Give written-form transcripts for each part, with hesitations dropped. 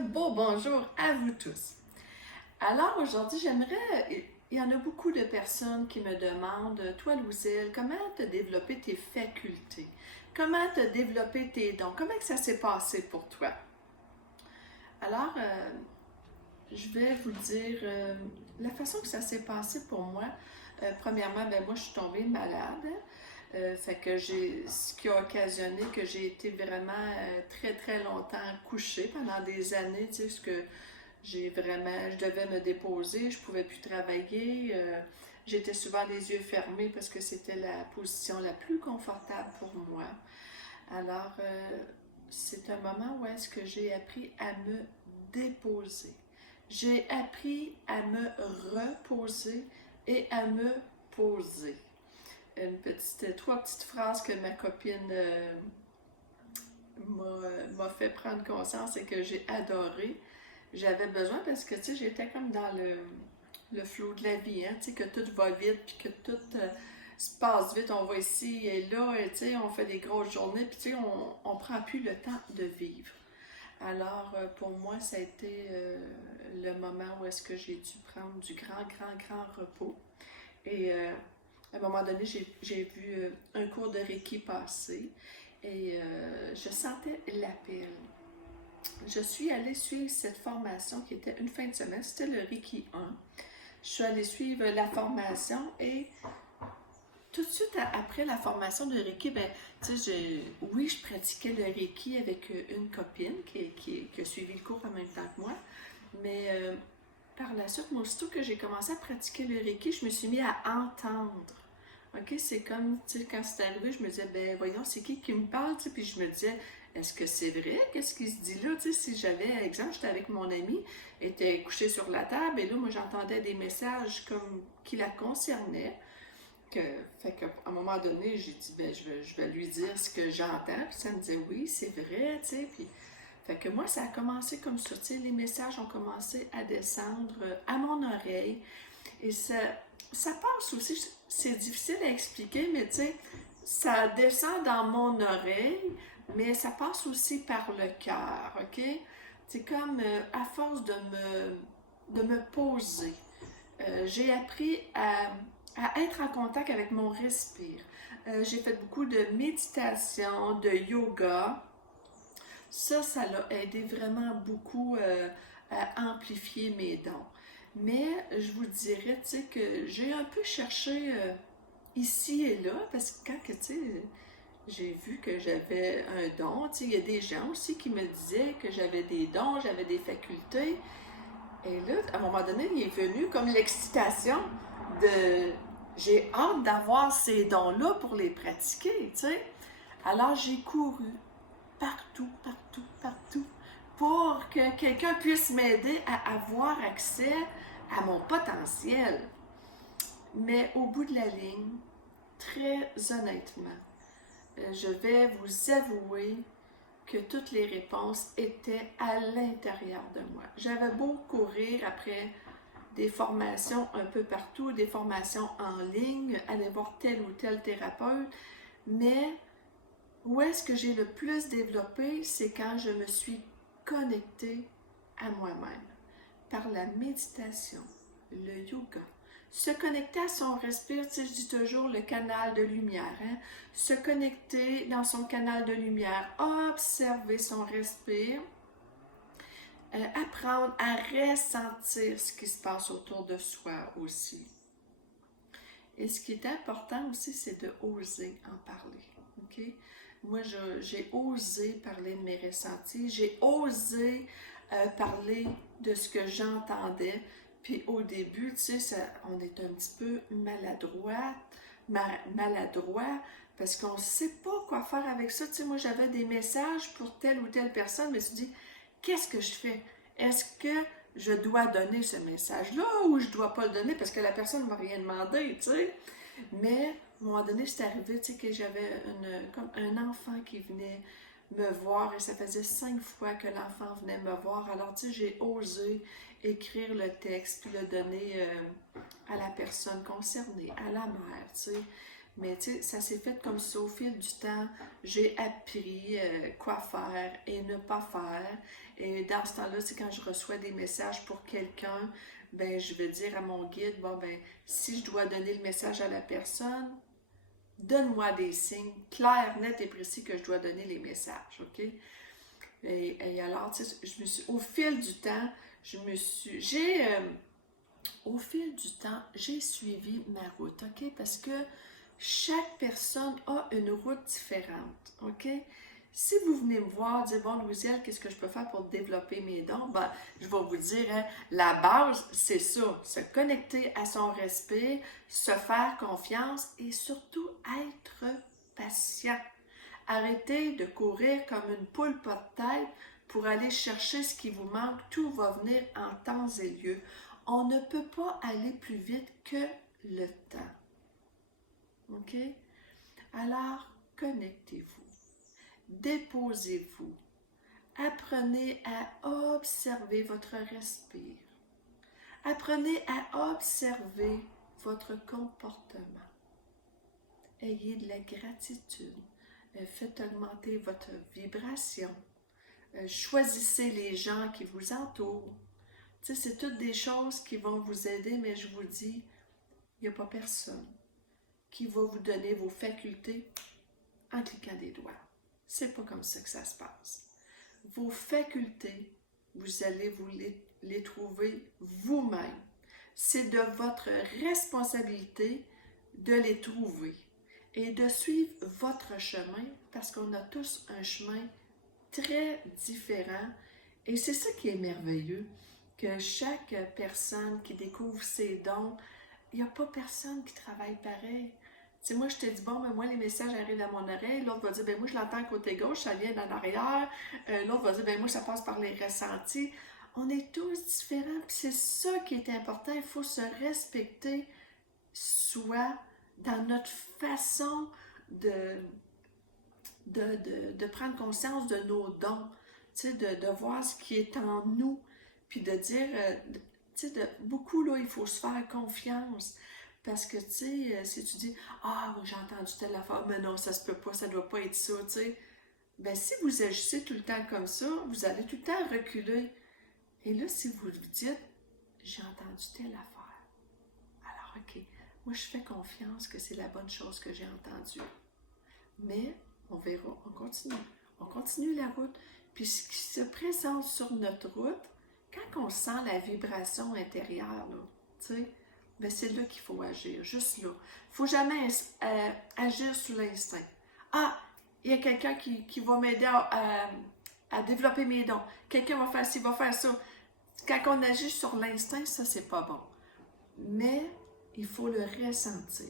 un beau bonjour à vous tous. Alors aujourd'hui, il y en a beaucoup de personnes qui me demandent, toi Louiselle, comment tu as développé tes facultés? Comment tu as développé tes dons? Comment que ça s'est passé pour toi? Alors, je vais vous dire la façon que ça s'est passé pour moi. Premièrement, moi je suis tombée malade. Ce qui a occasionné que j'ai été vraiment très très longtemps couchée pendant des années, tu sais, je devais me déposer, je pouvais plus travailler, j'étais souvent les yeux fermés parce que c'était la position la plus confortable pour moi. Alors, c'est un moment où est-ce que j'ai appris à me déposer. J'ai appris à me reposer et à me poser. Trois petites phrases que ma copine m'a fait prendre conscience et que j'ai adoré. J'avais besoin parce que, tu sais, j'étais comme dans le flot de la vie, hein, tu sais, que tout va vite, puis que tout se passe vite, on va ici et là, et tu sais, on fait des grosses journées, puis tu sais, on prend plus le temps de vivre. Alors, pour moi, ça a été le moment où est-ce que j'ai dû prendre du grand repos. Et à un moment donné, j'ai vu un cours de Reiki passer et je sentais l'appel. Je suis allée suivre cette formation qui était une fin de semaine, c'était le Reiki 1. Je suis allée suivre la formation et tout de suite après la formation de Reiki, oui, je pratiquais le Reiki avec une copine qui a suivi le cours en même temps que moi, mais par la suite, moi, aussitôt que j'ai commencé à pratiquer le Reiki, je me suis mis à entendre. OK, c'est comme, tu sais, quand c'est arrivé, je me disais, voyons, c'est qui me parle, tu sais, puis je me disais, est-ce que c'est vrai? Qu'est-ce qui se dit là? Tu sais, si j'avais, exemple, j'étais avec mon amie, elle était couchée sur la table, et là, moi, j'entendais des messages comme qui la concernaient. Fait qu'à un moment donné, j'ai dit, je vais lui dire ce que j'entends, puis ça me disait, oui, c'est vrai, tu sais, puis... Fait que moi, ça a commencé comme ça, tu sais, les messages ont commencé à descendre à mon oreille, et ça passe aussi, c'est difficile à expliquer, mais tu sais, ça descend dans mon oreille, mais ça passe aussi par le cœur, OK? C'est comme à force de me poser, j'ai appris à être en contact avec mon respire. J'ai fait beaucoup de méditation, de yoga. Ça l'a aidé vraiment beaucoup à amplifier mes dons. Mais je vous dirais, tu sais, que j'ai un peu cherché ici et là, parce que quand, tu sais, j'ai vu que j'avais un don, tu sais, il y a des gens aussi qui me disaient que j'avais des dons, j'avais des facultés. Et là, à un moment donné, il est venu comme l'excitation de... J'ai hâte d'avoir ces dons-là pour les pratiquer, tu sais. Alors, j'ai couru partout, pour que quelqu'un puisse m'aider à avoir accès à mon potentiel. Mais au bout de la ligne, très honnêtement, je vais vous avouer que toutes les réponses étaient à l'intérieur de moi. J'avais beau courir après des formations un peu partout, des formations en ligne, aller voir tel ou tel thérapeute, mais où est-ce que j'ai le plus développé, c'est quand je me suis connectée à moi-même, par la méditation, le yoga. Se connecter à son respire, tu sais, je dis toujours le canal de lumière, hein? Se connecter dans son canal de lumière, observer son respire, apprendre à ressentir ce qui se passe autour de soi aussi. Et ce qui est important aussi, c'est de oser en parler, OK? Moi, j'ai osé parler de mes ressentis, j'ai osé parler de ce que j'entendais. Puis au début, tu sais, on est un petit peu maladroit, parce qu'on ne sait pas quoi faire avec ça. Tu sais, moi, j'avais des messages pour telle ou telle personne, mais je me suis dit, qu'est-ce que je fais? Est-ce que je dois donner ce message-là ou je ne dois pas le donner parce que la personne ne m'a rien demandé, tu sais? Mais à un moment donné, c'est arrivé, tu sais, que j'avais comme un enfant qui venait me voir et ça faisait 5 fois que l'enfant venait me voir. Alors, tu sais, j'ai osé écrire le texte puis le donner à la personne concernée, à la mère, tu sais. Mais tu sais, ça s'est fait comme ça au fil du temps. J'ai appris quoi faire et ne pas faire. Et dans ce temps-là, c'est quand je reçois des messages pour quelqu'un, ben je vais dire à mon guide, bon ben, si je dois donner le message à la personne, donne-moi des signes clairs, nets et précis que je dois donner les messages, OK? Et alors, tu sais, au fil du temps, au fil du temps, j'ai suivi ma route, OK? Parce que chaque personne a une route différente, OK? Si vous venez me voir, dire, bon, Louisielle, qu'est-ce que je peux faire pour développer mes dons? Ben, je vais vous dire, hein, la base, c'est ça, se connecter à son respect, se faire confiance et surtout être patient. Arrêtez de courir comme une poule pas de tête pour aller chercher ce qui vous manque. Tout va venir en temps et lieu. On ne peut pas aller plus vite que le temps. OK? Alors, connectez-vous. Déposez-vous. Apprenez à observer votre respire. Apprenez à observer votre comportement. Ayez de la gratitude. Faites augmenter votre vibration. Choisissez les gens qui vous entourent. Tu sais, c'est toutes des choses qui vont vous aider, mais je vous dis, il n'y a pas personne qui va vous donner vos facultés en cliquant des doigts. C'est pas comme ça que ça se passe. Vos facultés, vous allez les trouver vous-même. C'est de votre responsabilité de les trouver et de suivre votre chemin parce qu'on a tous un chemin très différent et c'est ça qui est merveilleux, que chaque personne qui découvre ses dons, il n'y a pas personne qui travaille pareil. Tu sais, moi, je te dis, bon, ben moi, les messages arrivent à mon oreille. L'autre va dire, ben moi, je l'entends côté gauche, ça vient d'en arrière. L'autre va dire, ben moi, ça passe par les ressentis. On est tous différents, puis c'est ça qui est important. Il faut se respecter soi dans notre façon de prendre conscience de nos dons, tu sais, de voir ce qui est en nous, puis de dire, tu sais, beaucoup, là, il faut se faire confiance. Parce que, tu sais, si tu dis, ah, j'ai entendu telle affaire, mais non, ça se peut pas, ça doit pas être ça, tu sais. Ben, si vous agissez tout le temps comme ça, vous allez tout le temps reculer. Et là, si vous vous dites, j'ai entendu telle affaire, alors, OK, moi, je fais confiance que c'est la bonne chose que j'ai entendue. Mais, on verra, on continue. On continue la route. Puis, ce qui se présente sur notre route, quand on sent la vibration intérieure, là, tu sais, ben c'est là qu'il faut agir, juste là. Il ne faut jamais agir sous l'instinct. Ah, il y a quelqu'un qui va m'aider à développer mes dons. Quelqu'un va faire ci, va faire ça. Quand on agit sur l'instinct, ça, c'est pas bon. Mais il faut le ressentir.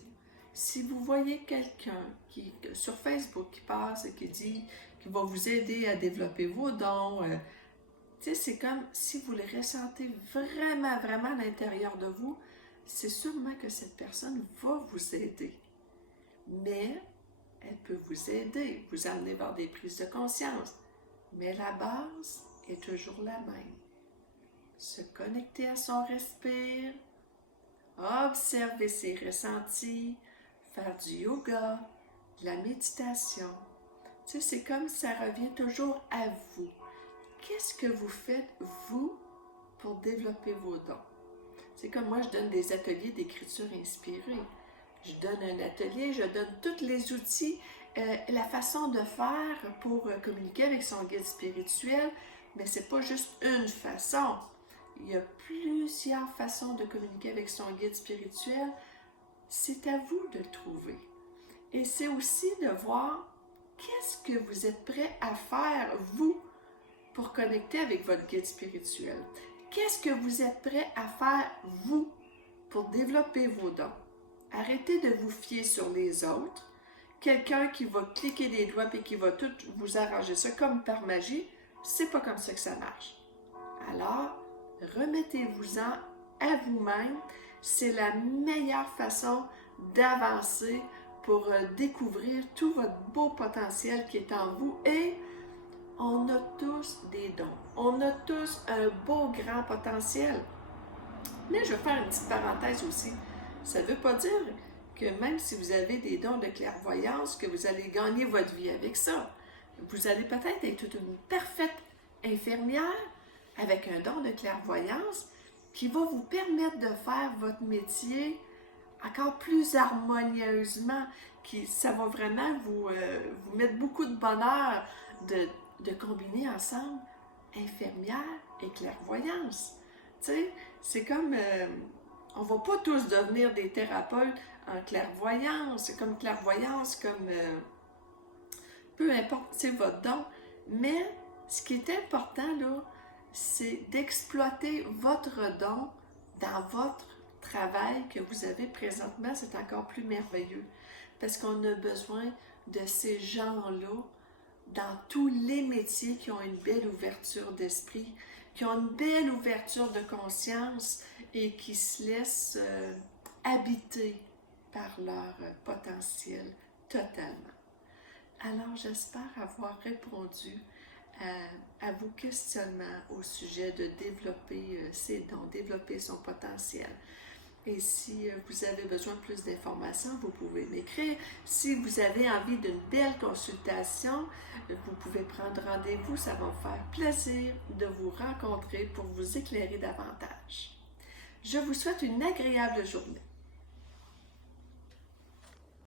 Si vous voyez quelqu'un sur Facebook qui passe et qui dit qu'il va vous aider à développer vos dons, tu sais, c'est comme si vous le ressentez vraiment, vraiment à l'intérieur de vous, c'est sûrement que cette personne va vous aider. Mais elle peut vous aider, vous amener vers des prises de conscience. Mais la base est toujours la même. Se connecter à son respire, observer ses ressentis, faire du yoga, de la méditation. Tu sais, c'est comme ça revient toujours à vous. Qu'est-ce que vous faites, vous, pour développer vos dons? C'est comme moi, je donne des ateliers d'écriture inspirée. Je donne un atelier, je donne tous les outils, la façon de faire pour communiquer avec son guide spirituel, mais c'est pas juste une façon. Il y a plusieurs façons de communiquer avec son guide spirituel. C'est à vous de le trouver. Et c'est aussi de voir qu'est-ce que vous êtes prêt à faire, vous, pour connecter avec votre guide spirituel. Qu'est-ce que vous êtes prêt à faire, vous, pour développer vos dons? Arrêtez de vous fier sur les autres. Quelqu'un qui va cliquer des doigts et qui va tout vous arranger ça comme par magie, c'est pas comme ça que ça marche. Alors, remettez-vous-en à vous-même. C'est la meilleure façon d'avancer pour découvrir tout votre beau potentiel qui est en vous. Et on a tous des dons. On a tous un beau grand potentiel. Mais je vais faire une petite parenthèse aussi. Ça ne veut pas dire que même si vous avez des dons de clairvoyance, que vous allez gagner votre vie avec ça. Vous allez peut-être être une parfaite infirmière avec un don de clairvoyance qui va vous permettre de faire votre métier encore plus harmonieusement, ça va vraiment vous mettre beaucoup de bonheur de combiner ensemble infirmière et clairvoyance. Tu sais, c'est comme, on va pas tous devenir des thérapeutes en clairvoyance, c'est comme clairvoyance, comme, peu importe, c'est votre don, mais ce qui est important, là, c'est d'exploiter votre don dans votre travail que vous avez présentement. C'est encore plus merveilleux parce qu'on a besoin de ces gens-là dans tous les métiers qui ont une belle ouverture d'esprit, qui ont une belle ouverture de conscience et qui se laissent habiter par leur potentiel totalement. Alors, j'espère avoir répondu à vos questionnements au sujet de développer ses dons, développer son potentiel. Et si vous avez besoin de plus d'informations, vous pouvez m'écrire. Si vous avez envie d'une belle consultation, vous pouvez prendre rendez-vous. Ça va me faire plaisir de vous rencontrer pour vous éclairer davantage. Je vous souhaite une agréable journée.